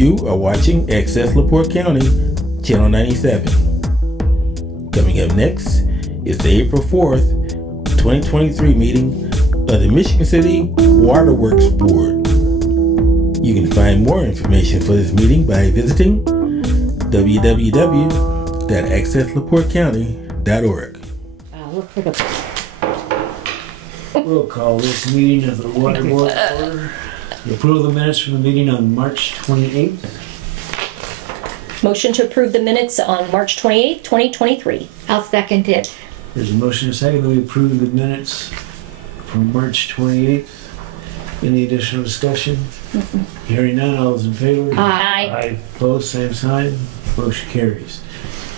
You are watching Access LaPorte County, Channel 97. Coming up next is the April 4th, 2023 meeting of the Michigan City Waterworks Board. You can find more information for this meeting by visiting www.accesslaportecounty.org. Look for the We'll call this meeting of the Water Board order. Approve the minutes from the meeting on March 28th. motion to approve the minutes on March 28th, 2023. I'll second it. There's a motion and a second that we approve the minutes from March 28th. Any additional discussion? Hearing none, all those in favor? Aye. Opposed, same sign. Motion carries.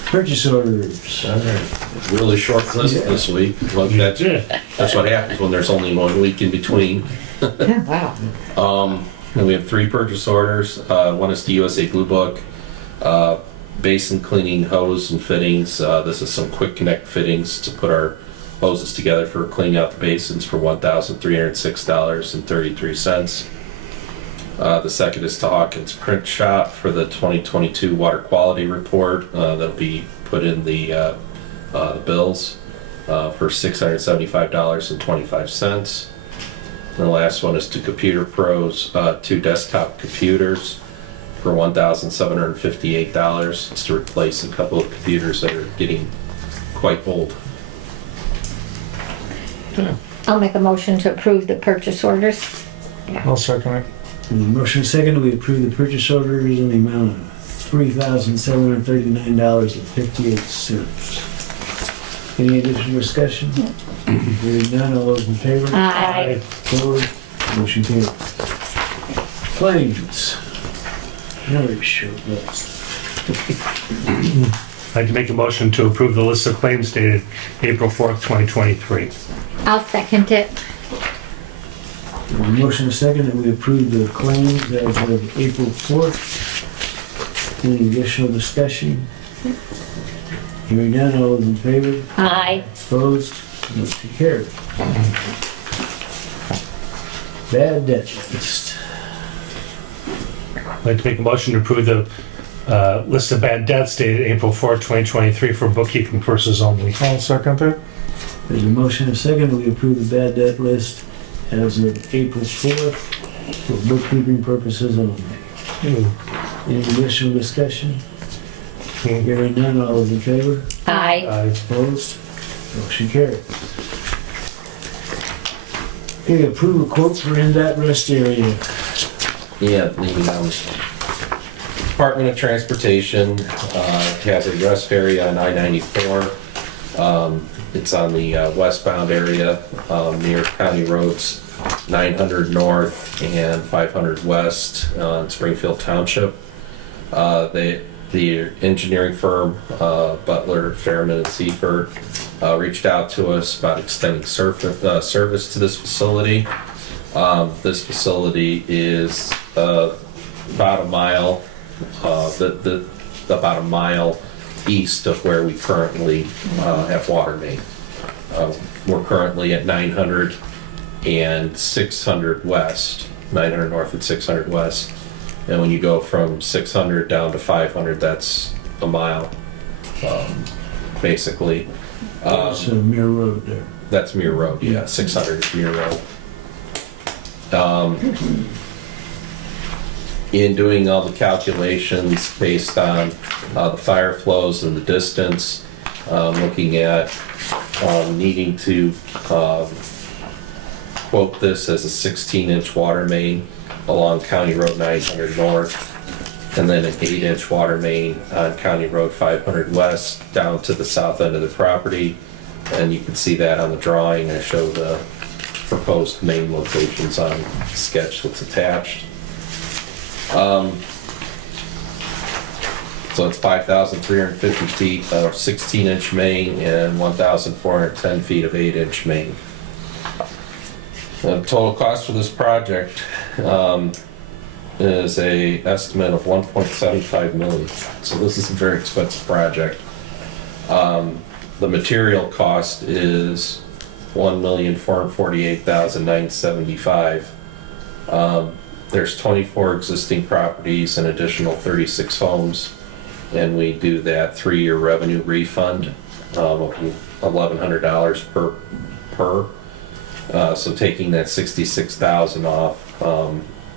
Purchase orders. All right. Really short list this week. Well, that's what happens when there's only 1 week in between. Wow. And we have 3 purchase orders. One is the USA Blue Book. Basin cleaning hose and fittings. This is some quick connect fittings to put our hoses together for cleaning out the basins for $1,306.33. The second is to Hawkins Print Shop for the 2022 Water Quality Report. That'll be put in the bills for $675.25. And the last one is to Computer Pros, 2 desktop computers for $1,758. It's to replace a couple of computers that are getting quite old. I'll make a motion to approve the purchase orders. I'll second it. Motion and second that we approve the purchase orders in the amount of $3,739.58. Any additional discussion? Hearing none, all those in favor? Aye. Opposed? Motion carries. Claims. Very short list. I'd like to make a motion to approve the list of claims dated April 4th, 2023. I'll second it. Motion and second that we approve the claims as of April 4th. Any additional discussion? Hearing none, all those in favor? Aye. Opposed? Motion carried. Bad debt list. I'd like to make a motion to approve the list of bad debts dated April 4th, 2023 for bookkeeping purposes only. I'll second it. There's a motion and second that we approve the bad debt list as of April 4th for bookkeeping purposes only. Any additional discussion? Hearing none, all those in favor? Aye. Opposed? Motion carried. Okay, approve a quote for NDOT rest area. Yeah, the Department of Transportation has a rest area on I-94. It's on the westbound area near County Roads 900 North and 500 West in Springfield Township. The engineering firm, Butler, Fairman, and Seifert, reached out to us about extending service to this facility. This facility is about a mile, about a mile east of where we currently have water main. We're currently at 900 and 600 West, 900 North and 600 West. And when you go from 600 down to 500, that's a mile, basically. It's a Muir Road there. That's Muir Road, yeah. 600 is Muir Road. In doing all the calculations based on the fire flows and the distance, looking at needing to quote this as a 16-inch water main along County Road 900 North, and then an 8-inch water main on County Road 500 West down to the south end of the property. And you can see that on the drawing. I show the proposed main locations on the sketch that's attached. So it's 5,350 feet of 16-inch main and 1,410 feet of 8-inch main. The total cost for this project is a estimate of $1.75 million. So this is a very expensive project. The material cost is $1,448,975. There's 24 existing properties and additional 36 homes, and we do that 3-year revenue refund of $1,100 per. So taking that 66,000 off,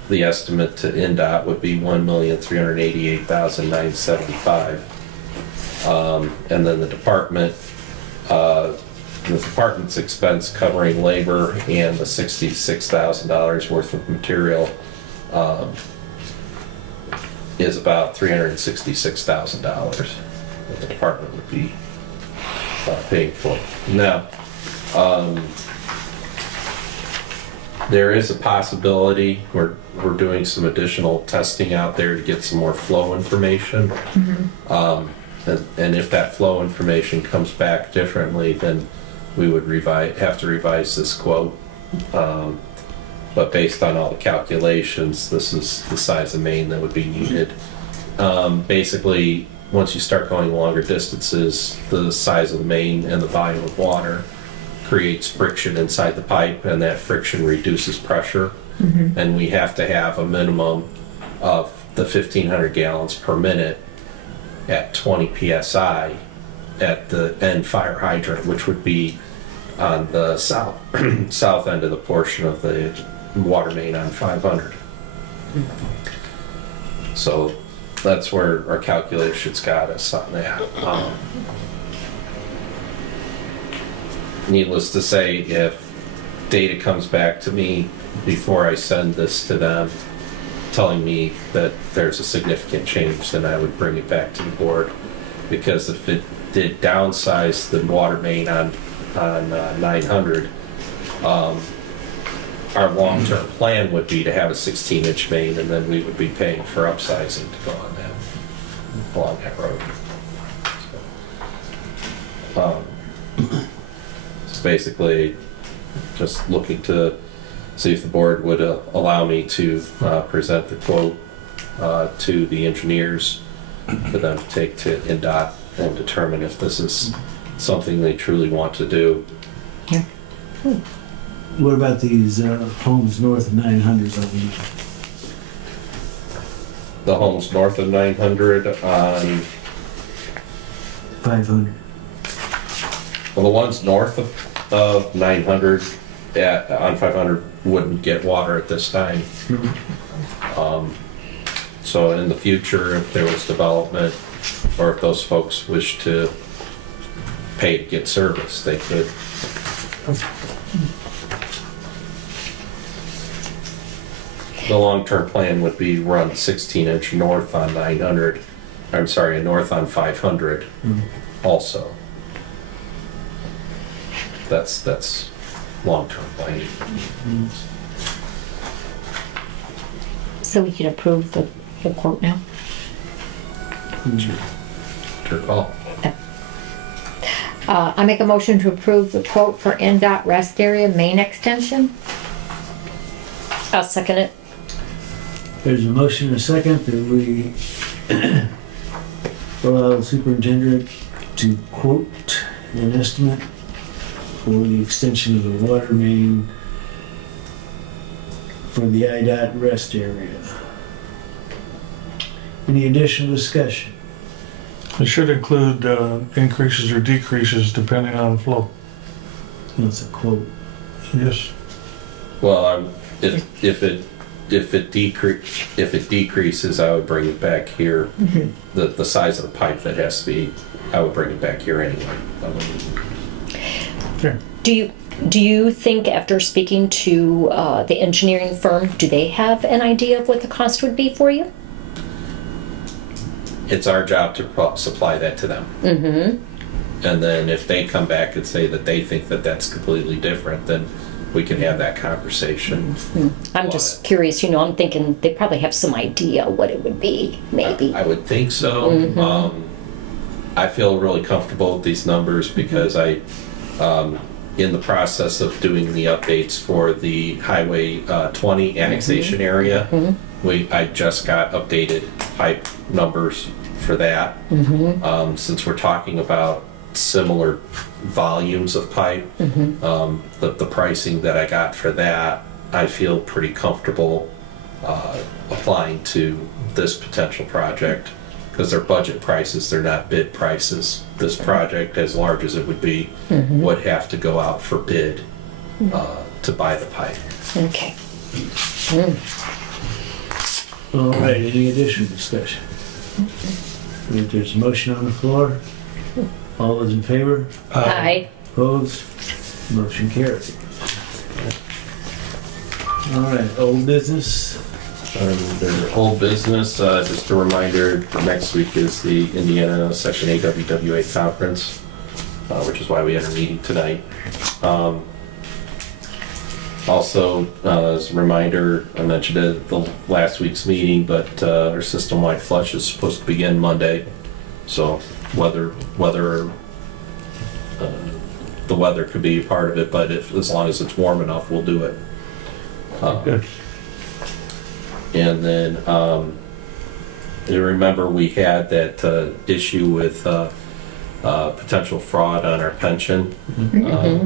the estimate to NDOT would be $1,388,975. And then the department's expense covering labor and the $66,000 worth of material is about $366,000 that the department would be paying for. Now, there is a possibility, we're doing some additional testing out there to get some more flow information. And if that flow information comes back differently, then we would have to revise this quote. But based on all the calculations, this is the size of main that would be needed. Basically, once you start going longer distances, the size of the main and the volume of water creates friction inside the pipe, and that friction reduces pressure. And we have to have a minimum of the 1,500 gallons per minute at 20 psi at the end fire hydrant, which would be on the south end of the portion of the water main on 500. So that's where our calculations got us on that. Needless to say, if data comes back to me before I send this to them, telling me that there's a significant change, then I would bring it back to the board. Because if it did downsize the water main on 900, our long-term plan would be to have a 16-inch main, and then we would be paying for upsizing to go on that, along that road. So basically, just looking to see if the board would allow me to present the quote to the engineers for them to take to NDOT and determine if this is something they truly want to do. Yeah. What about these homes north of 900 The homes north of 900 on, 500? well, the ones north of 900 on 500 wouldn't get water at this time. So in the future, if there was development, or if those folks wish to pay to get service, they could. The long-term plan would be run 16-inch north on 900, I'm sorry, north on 500 also. That's long-term planning. So we can approve the quote now? Your call. I make a motion to approve the quote for NDOT rest area main extension. I'll second it. There's a motion and a second that we allow the superintendent to quote an estimate for the extension of the water main for the IDOT rest area. Any additional discussion? It should include increases or decreases depending on flow. That's a quote. Yes. Well, if it decreases, I would bring it back here. The size of the pipe that has to be, I would bring it back here anyway. Okay. Do you think, after speaking to the engineering firm, do they have an idea of what the cost would be for you? It's our job to supply that to them. And then if they come back and say that they think that that's completely different, then we can have that conversation. I'm just curious, I'm thinking they probably have some idea what it would be, maybe. I would think so. I feel really comfortable with these numbers because I, in the process of doing the updates for the Highway 20 annexation area, I just got updated pipe numbers for that. Since we're talking about similar volumes of pipe, the pricing that I got for that, I feel pretty comfortable applying to this potential project, because they're budget prices, they're not bid prices. This project, as large as it would be, would have to go out for bid to buy the pipe. Okay. All right, any additional discussion? If there's a motion on the floor, all those in favor? Aye. Opposed? Motion carried. All right, old business. Under old business, just a reminder, next week is the Indiana Section AWWA conference, which is why we had a meeting tonight. Also, as a reminder, I mentioned it at the last week's meeting, but our system-wide flush is supposed to begin Monday. So whether the weather could be a part of it, but as long as it's warm enough, we'll do it. Good. And then, you remember we had that issue with potential fraud on our pension.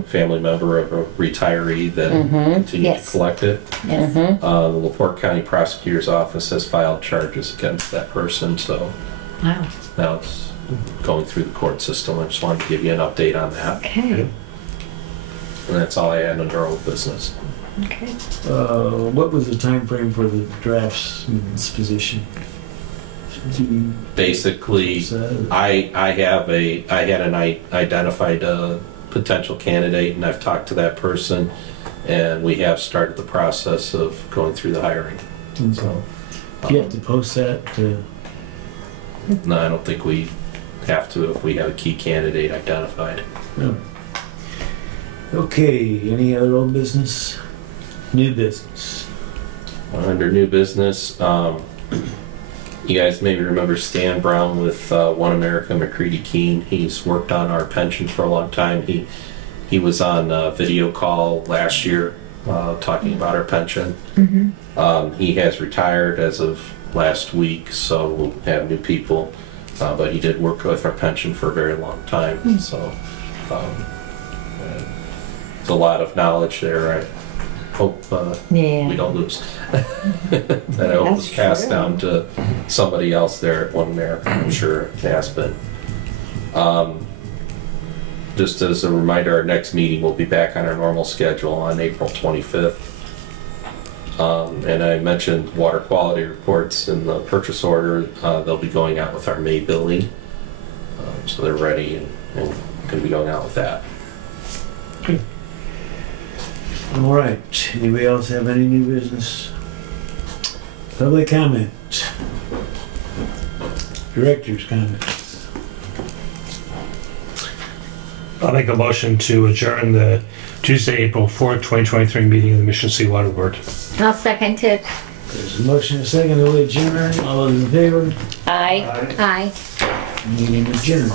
Family member of a retiree that continued Yes. to collect it. The LaPorte County Prosecutor's Office has filed charges against that person, so Wow. now it's going through the court system. I just wanted to give you an update on that. Okay. And that's all I had under old business. Okay. What was the time frame for the draftsman's position? Basically, I had an identified potential candidate, and I've talked to that person, and we have started the process of going through the hiring. So, Do you have to post that to? no, I don't think we have to if we have a key candidate identified. No. Okay, any other old business? New business? Under new business, you guys maybe remember Stan Brown with One America McCready Keene. He's worked on our pension for a long time. He was on a video call last year talking about our pension. He has retired as of last week, so we'll have new people. But he did work with our pension for a very long time. So there's a lot of knowledge there. I hope we don't lose. That I hope is passed down to somebody else there at One America. I'm sure it has been. Just as a reminder, our next meeting will be back on our normal schedule on April 25th. And I mentioned water quality reports in the purchase order. They'll be going out with our May billing. So they're ready and going to be going out with that. All right, anybody else have any new business? Public comment? Director's comments? I'll make a motion to adjourn the Tuesday, April 4th, 2023 meeting of the Mission City Water Board. I'll second it. There's a motion and a second to adjourn. All those in favor? Aye. Aye. Meeting adjourned.